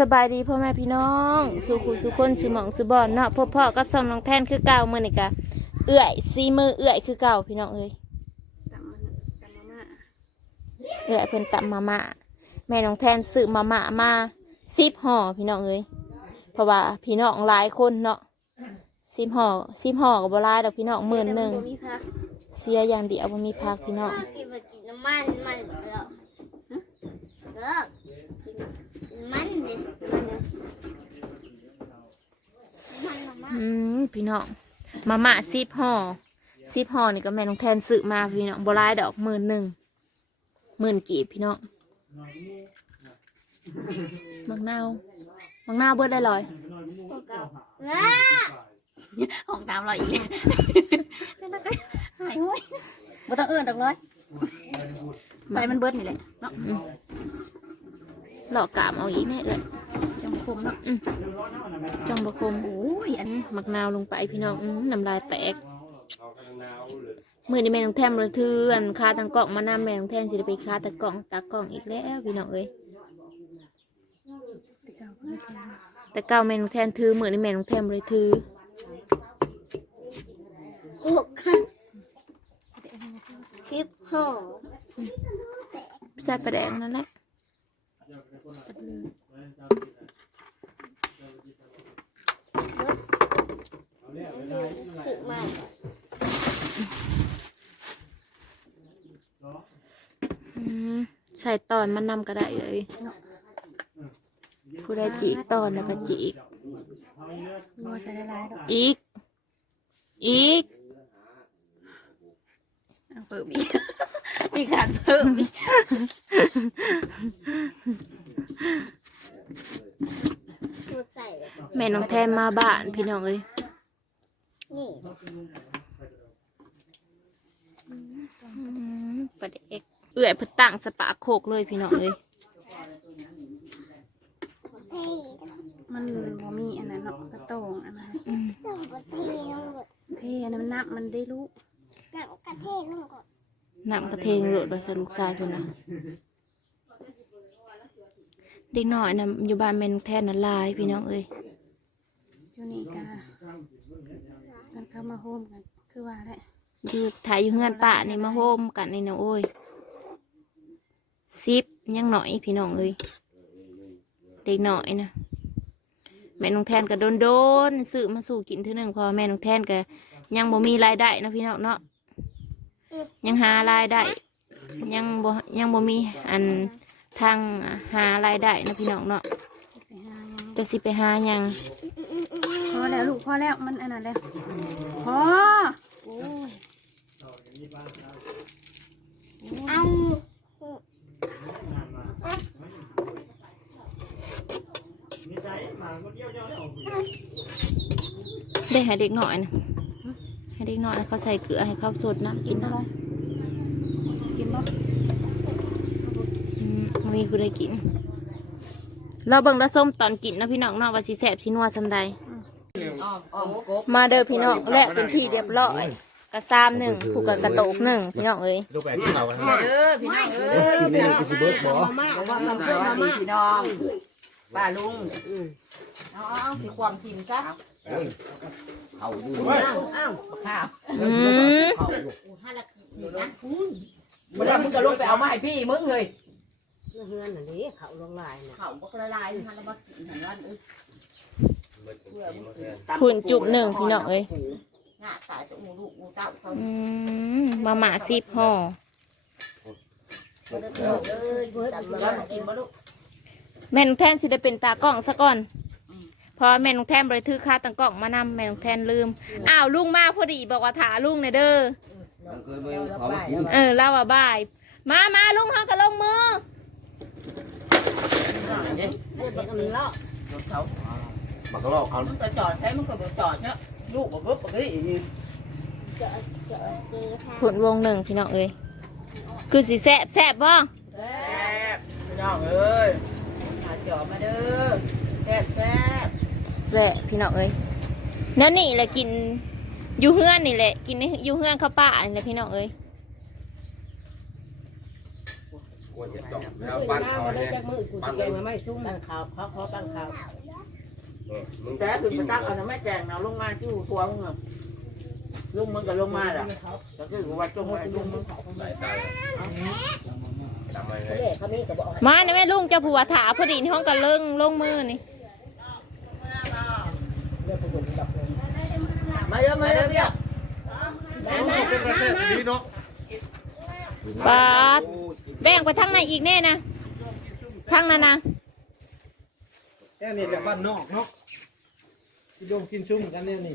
สบายดีพ่อแม่พี่น้องสู่ขู่สู่คนสู่หมองสู่บอนเนาะพ่อพ่อกับสองน้องแทนคือเก่ามือนี่กะเอื่อยซีมือเอื่อยคือเก่าพี่น้องเอ้ยตำมันตำมาม่าเอื่อยเพิ่นตำมาม่าแม่น้องแทนซื้อมาม่ามาสิบห่อพี่น้องเอ้ยเพราะว่าพี่น้องหลายคนเนาะสิบห่อสิบห่อกับบหลายดอกพี่น้องหมื่นหนึ่งบ่มีพักเสียอย่างเดียวบ่มีพักพี่น้องกินมากินน้ำมันมันเลิกเลิก มันเนี่ยอืมพี่น้องมาม่าสิบห่อสิบห่อนี่ก็แม่น้องแทนซื้อมาพี่น้องบหลายดอกหมื่นหนึ่งหมื่นกีบพี่น้องมักนาวมักนาวเบิดได้ลอยพวกเก่าว้าห้องตามเราอีกเรหายห้วยบ่ต้องเอื้อนดอกร้อยใส่มันเบิดนี่แหละเนาะ หลอกกามเอาอีกแน่เลยจังคมเนาะจังบะคมโอ้ยอันมักนาวลงไปพี่น้องอื้อน้ำลายแตกมือนี่แม่น้องแทมเลยทืออันคาตังกล่องมานำแม่น้องแทมสิได้ไปคาตะกล่องตากล่องอีกแล้วพี่น้องเอ้ยติเก่าบ่มีแค่นั้นแต่เก้าแม่น้องแทนถือมือนี่แม่น้องแทมเลยถือหกค่ะคลิปห่อใส่ปลาแดงนั่นแหละ จับเลยถึงมาอืมใส่ตอนมันนำก็ได้เลย ผู้ใดจีกตอนแล้วก็จีกอกอีก อีกเอาเพิ่มอีกมีการเพิ่มอีก ตัวใส่แม่น้องแทมมาบ้านพี่น้องเอ้ยนี่อืมปลาแดกเอื่อยเพิ่นตั้งสปาโคกเลยพี่น้องเอ้ยเท่มันบ่มีอันนั้นเนาะกระโตงอันนั้นอืมต้องกดเท่ต้องกดเท่อันนั้นมันนับมันได้รู้กะกะเท่ต้องกดน้ำกระเทงโรดว่าสลูกชายเพิ่นนะ เด็กน้อยนะอยู่บ้านแม่นองแทนน่ะหลายพี่น้องเอ้ยอยู่นี่กะมันเข้ามาโฮมกัน คือว่าแหละอยู่ถ่ายอยู่เฮือนป้านี่มาโฮมกันนี่นะโอ้ยซิปยังหน่อยพี่น้องเอ้ยเด็กหน่อยนะแม่น้องแทนก็โดนโดนๆซื้อมาสู่กินเท่านึงเพอแม่น้องแทนก็ยังบ่มีรายได้นะพี่น้องเนาะยังหารายได้ยังบ่ยังบ่มีอัน ทางหารายได้นะพี่น้องเนาะไปหาหยังจะสิไปหาหยัง พอแล้วลูกพอแล้วมันอันนั้นแล้วพอโอ้ยเอาได้ให้เด็กหน่อยนะให้เด็กหน่อยนะเขาใส่เกลือให้เขาสดน้ำกินอะ อะไร กินบ่ อื มมีผู้ใดกิน เราเบิ่งแล้วส้มตอนกินนะพี่น้องเนาะว่าสิแซ่บสินัวสันใดมาเด้อพี่น้องและเป็นที่เรียบร้อยกระซามหนึ่งผูกกับกระโตกหนึ่งพี่น้องเอ้ยลูกแบบที่เขากันเด้อพี่น้องเอ้ยนี่คือสิเบิร์ดบอมาว่ามันเป็นมาม่าพี่น้องป้าลุงเอาเอาสิความทิมซะเขาอยู่อ้าวอ้าวข้าวอืมเขาอยู่ห้าละกี่นะเมื่อมึงก็ลงไปเอามาให้พี่มึงเลย เฮือนน่ะดิเขาลงลายน่ะเขาบอกละลายหันแล้วมากินหันวันเอ้ยผุนจุบหนึ่งพี่น้องเอ้ย หน้าตายจะมูลูกมูเต้าเขาอืมมาหมาสิบห่อเอ้ยเบิดแล้วกินบ่ลูกแม่นองแทนสิได้เป็นตากล้องซะก่อนเพอแม่นองแทนบริถือค่าตังกล้องมานำแม่นองแทนลืมอ้าวลุงมาพอดีบอกว่าถาลุงเนยเด้อ มันเคยไปเขามากินเออเล่าว่าบ่าย มามาลุงเขาก็ลงมือ เรียกแบบนี้แล้วเขาบักกะลอกเขามึงก็จอดใช้มึงก็บ่จอดเนาะลูกบ่เบิดบ่ได้อีกเจอเจอเจอค่ะผุนวงหนึ่งพี่น้องเอ้ยคือสีแซบแซบบ่แซ่บพี่น้องเอ้ยมาจอดมาเด้อแซ่บแซ่บแซบพี่น้องเอ้ยแล้วนี่แหละกินอยู่เฮือนนี่แหละ กินในอยู่เฮือนข้าวป้านี่แหละพี่น้องเอ้ย กวนจะต้องมันแล้วซื้อปั้นน้ำเขามาได้เนี่ยจากมือกูจะแกงมาไม่ซุ่มตั้งข่าวเขาขอตั้งข่าวมึงแต่ถึงไปตั้งเอาไม่แจงเอาลงมาที่หัวพวงมึงลุงมึงก็ลงมาแหละก็คือว่าจงไว้ลุงมึงสายตาทำไมเขาเนี่ยเด็กเขามีก็บอกมาในแม่ลุงเจะผัวถาพอดีในห้องกันเลิงลงมือนี่เรื่องผลดอกเลยมาเยอะมาเยอะเยอะเป็นกระแสดีเนาะปาด แบ่งไปทางไหนอีกแน่นะทางนั้นนะแค่นี้แต่บ้านนอกเนาะกินดงกินชุ่มกันเนี่ยนี่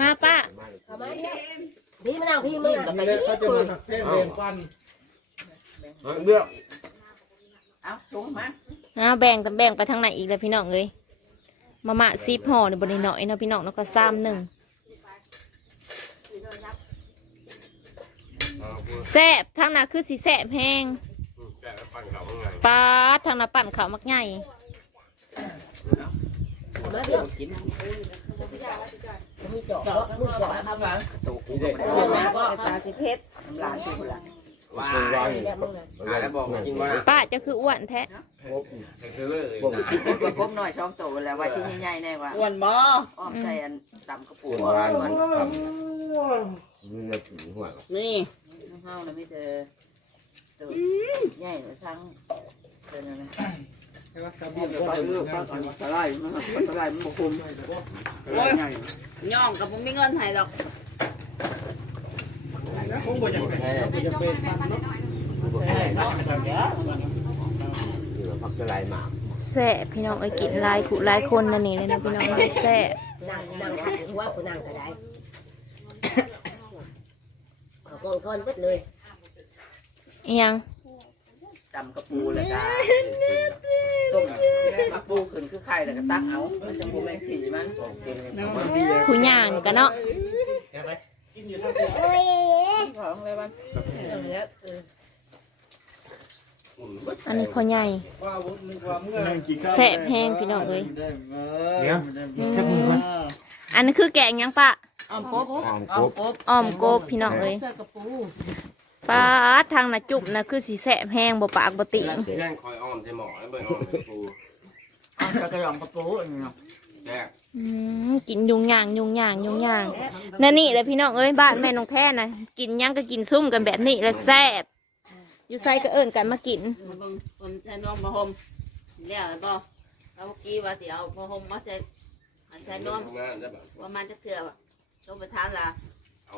มาป้าเอามาเนี่ยพี่มะนาวพี่มึงนี่เลยเขาจะมาหักแท่งแรงปั้นเลือกเอาจงมาเอาแบ่งกันแบ่งไปทางไหนอีกเลยพี่น้องเอ้ยมาม่าซีบห่อในบนหน่อยเนาะพี่น้องแล้วก็ซ้ำหนึ่ง แซ่บทางนั้นคือสีแซ่บแห้งแกะปั้นเขาไงปาดทางนั้นปั่นข้าวมักใหญ่มาเดี๋ยวกินมีจอกมือจอกทำหลังตุกนี่เด็กเดี๋ยวนะก็ตาสิเพชรทำหลังที่หลังว้าว้ายนี่แหละมึงนะหาแล้วบอกกินว่าป้าจะคืออ้วนแท้คือเลยก็ก้มหน่อยช่องโตแล้วว่าชิ้นใหญ่ๆแน่ว่าอ้วนบ่อ้อมใจอันตำกระปูหัวอ้อร้านมมัน มันทำนี่จะถึงหัวนี่เฮาน่ะไม่เจอตัวใหญ่ทั้งเป็นอะไรใช่ไหมครับเดี๋เบี้ยยวก็ไปได้เลืลูอกกปลาครับปลาไหลมันปลาไหลมันบกุมโอ้ยย่องกับผมมีเงินให้ดอกคงบ่อยากเป็นบ่อยากเป็นปั้นเนาะแค่เนาะคือพักจะไหลหมากแซ่บพี่น้องเอ้ยกินหลายขุหลายคนนั่นนี่เลยนะพี่น้องเอ้ยแซ่บนั่งนั่งขัดหัวกูนั่งก็ได้ เอาก้อนก้อนปึ๊ดเลยอิหยังตำกระปูเลยจ้าต้มกระปูขึ้นคือไข่แล้วก็ตักเอา มันจะบูแมงผีมันผู้ย่างนี่กันเนาะของอะไรบ้างอันนี้พ่อใหญ่ว่าวุ้นนึกว่าเมื่อแซ่บแห้งพี่น้องเอ้ยเดี๋ยวอันนี้คือแกงหยังปะ อ้อมกบอ่านอ้คอรมบกบอ้อมกบพี่น้องเอ้ยเพื่อกระปูปาดทางน่ะจุบน่ะคือสีแซ่บแห้งบ่ปากบ่ติงแย่งคอยอ้อมใช่หมอไอ้เบย์อ้อมเป็นปูอ้อมกระยองกระปูนี่เนาะแจกอืมกินยุงย่างยุงย่างยุงย่างนั่นนี่แหละพี่น้องเอ้ยบ้านแม่น้องแท้น่ะกินหยังก็กินซุ่มกันแบบนี้แหละแซ่บอยู่ไสก็เอิ้นกันมากินมาเบิ่งคนใช้นมมาห่มแล้วแล้วบ่เอาเมื่อกี้ว่าสิเอามาห่มมาใช้อันใช้นมทำงานได้แบบว่ามันจะเถื่อว่ะ ต้องไปทานละ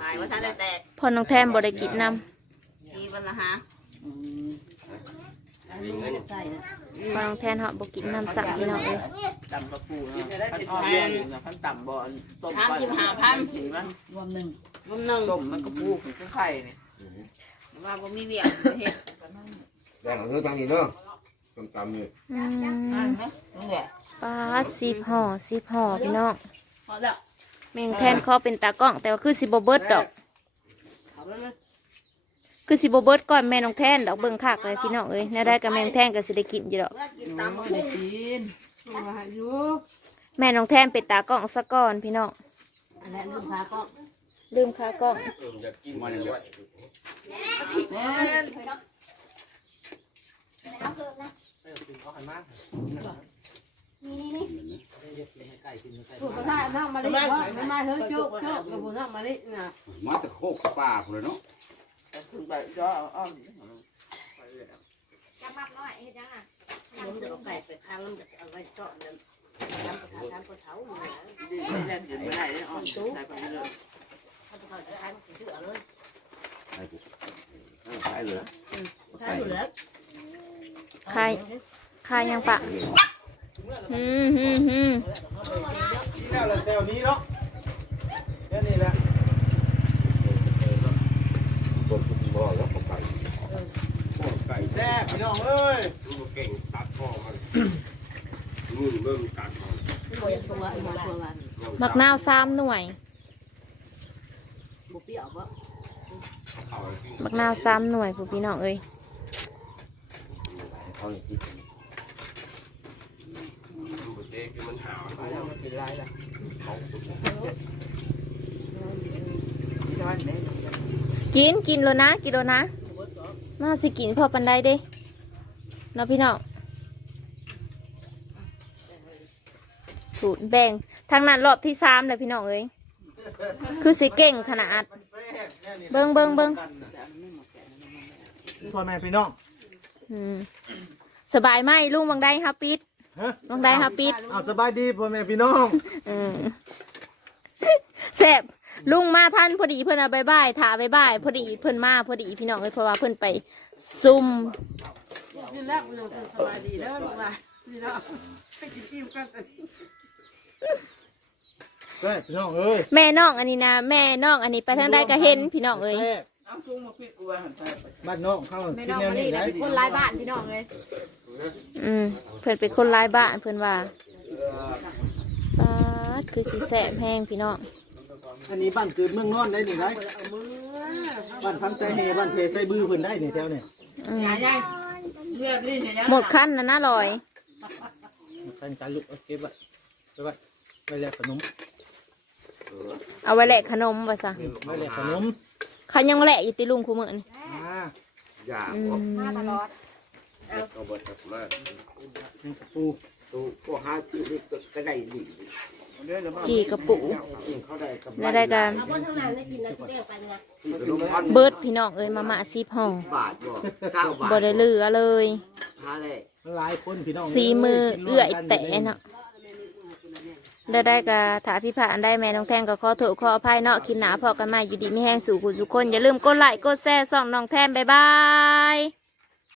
หายว่าทานได้แตกพ่อน้องแท้บ่ได้กินน้ทีวันละหาอืมมีเงินใส่นะำพ่อน้องแท้เฮาบ่กินน้ำสักพี่น้องเอ้ยตำกระปูเนาะพันอ้อมเรื่องนะพันต่ำบ่อนต้มก่อนผีมันรวมหนึ่งรวมหนึ่งต้มมันกระปูขึ้นคือไข่นี่ว่าบ่มีเวียกเฮ็ดแย่งคือจังนี้เนาะต้มตำนี่อือ่ามนั่นแหละปาดสิบห่อสิบห่อพี่น้องพอแล้ว แมงแทนคอเป็นตากล้อง แต่ว่าคือสิบเบิร์ดดอกเอาแล้วเลยคือสิบเบิร์ดก่อนแม่น้องแทนดอกเบิ่งคักเลยพี่น้องเอ้ยแน่ได้กับแมงแทนก็สิได้กินอยู่ดอกเมื่อกินตาตามมไม่ได้กินอยู่แม่น้องแทนเป็นตากล้องซะก่อนพี่น้องอันนั้นลูกค้าก็ลืมค่ากล้องเอออยากกินมันเยอะแม่น ถูกกระทะนั่งมาเลยไม่มาเฮ้ยจุกจุกกับผู้นั่งมาเลยนะมาแต่โคกป่าพุ่นเลยเนาะถึงแบบก็อ้อมจะมับน้อยเฮ็ดยังอะมึงเอาไก่ไปค้างมันจะเอาไว้เจาะน้ำน้ำกระทะน้ำกระเท้าเนี่ยดีไม่เล่นอยู่ไม่ได้อ้อมใส่ไปเลยเขาจะเขาจะทานเสือเลยใช่ใช่เลยทานอยู่แล้วคายคายยังปะ ฮึมฮึมฮึมแล้วละแซวนี้เนาะแค่นี้แหละคนที่บ่แล้วผมไปพวกไก่แซ่บพี่น้องเอ้ยลูกเก่งตัดพ่อมันมึงเบิ่งตัดมันโมยังกแล้วมักนาวสามหน่วยบุเปรี้ยวบ่เขากินมักนาวสามหน่วยผู้พี่น้องเอ้ย เขากินบุเตคือมันหาวมันกินไรล่ะเขาที่วันนี้กินกินแล้วนะ กินแล้วนะมาสิกินพอปันได้เด้เนาะพี่น้องสูตรแบ่งทางนั้นรอบที่สามเลยพี่น้องเอ้ยคือสิเก่งขนาด เบิ่งเบิ่งเบิ่งพ่อแม่พี่น้องอืมสบายไหมลุงบางได้ฮับปิด ฮะบางได้ฮับปิดเอาสบายดีพ่อแม่พี่น้องอืมแซ่บลุงมาท่านพอดีเพิ่นเอาบายบายถาบายบายพอดีเพิ่นมาพอดีพี่น้องเอ้ยเพราะว่าเพิ่นไปซุ่มนี่แหละมันสบายดีเด้อลูกหลานนี่เนาะไปกินอิ่มกันแม่พี่น้องเอ้ยแม่น้องอันนี้นะแม่น้องอันนี้ไปทางใดก็เห็นพี่น้องเอ้ยแม่เอาจุ้งมาปิดกูไว้หันไปบ้านน้องเข้าไม่กินน้องแนวมานี้นี่ได้นะเป็นคนร้ายบ้านพี่น้องเลย อืมเพิ่นเป็นคนร้ายบ้านเพิ่นว่าป๊าดคือสิแสบแห้งพี่น้องอันนี้บ้านเกิดเมืองนอนได้นี่ได้บ้านพังใจเฮบ้านเพใส่บื้อเพิ่นได้นี่แถวเนี่ยอืมยายยายเลือดนี่เห็นยังหมดขั้นนะน่าลอยเป็นการลุกเอาเก็บไว้ไว้ไว้ไว้แลกขนม เอาไว้แหลกขนมว่าซะไว้แลกขนมเขายังแหลกอยู่ติลุงคูมือนี่อ่าอย่าอืบอกมมาตลอด เอาบทกลับมาแมงกะปูตู้ก็หาชื่อก็ได้ดีจีกระปุเขาได้กับแล้วได้กันเอาบนทางนั้นได้กินนะจะได้ไปนะขนมพันเบิดพี่น้องเอ้ยมาม่าซีห่อบาทบ่เก้าบาทบ่ได้เหลือเลยหาเลยหลายคนพี่น้องสีมือกินร่วเอื้อยกันแตะเนาะได้ได้กะถาพี่ผ่านได้แม่น้องแทนก็ขอโทษขออภัยเนาะกินหนาพอกันมาอยู่ดีไม่แห้งสู่กุทุกคน อย่าลืมกดไลค์กดแชร์ส่องน้องแทนบ๊ายบาย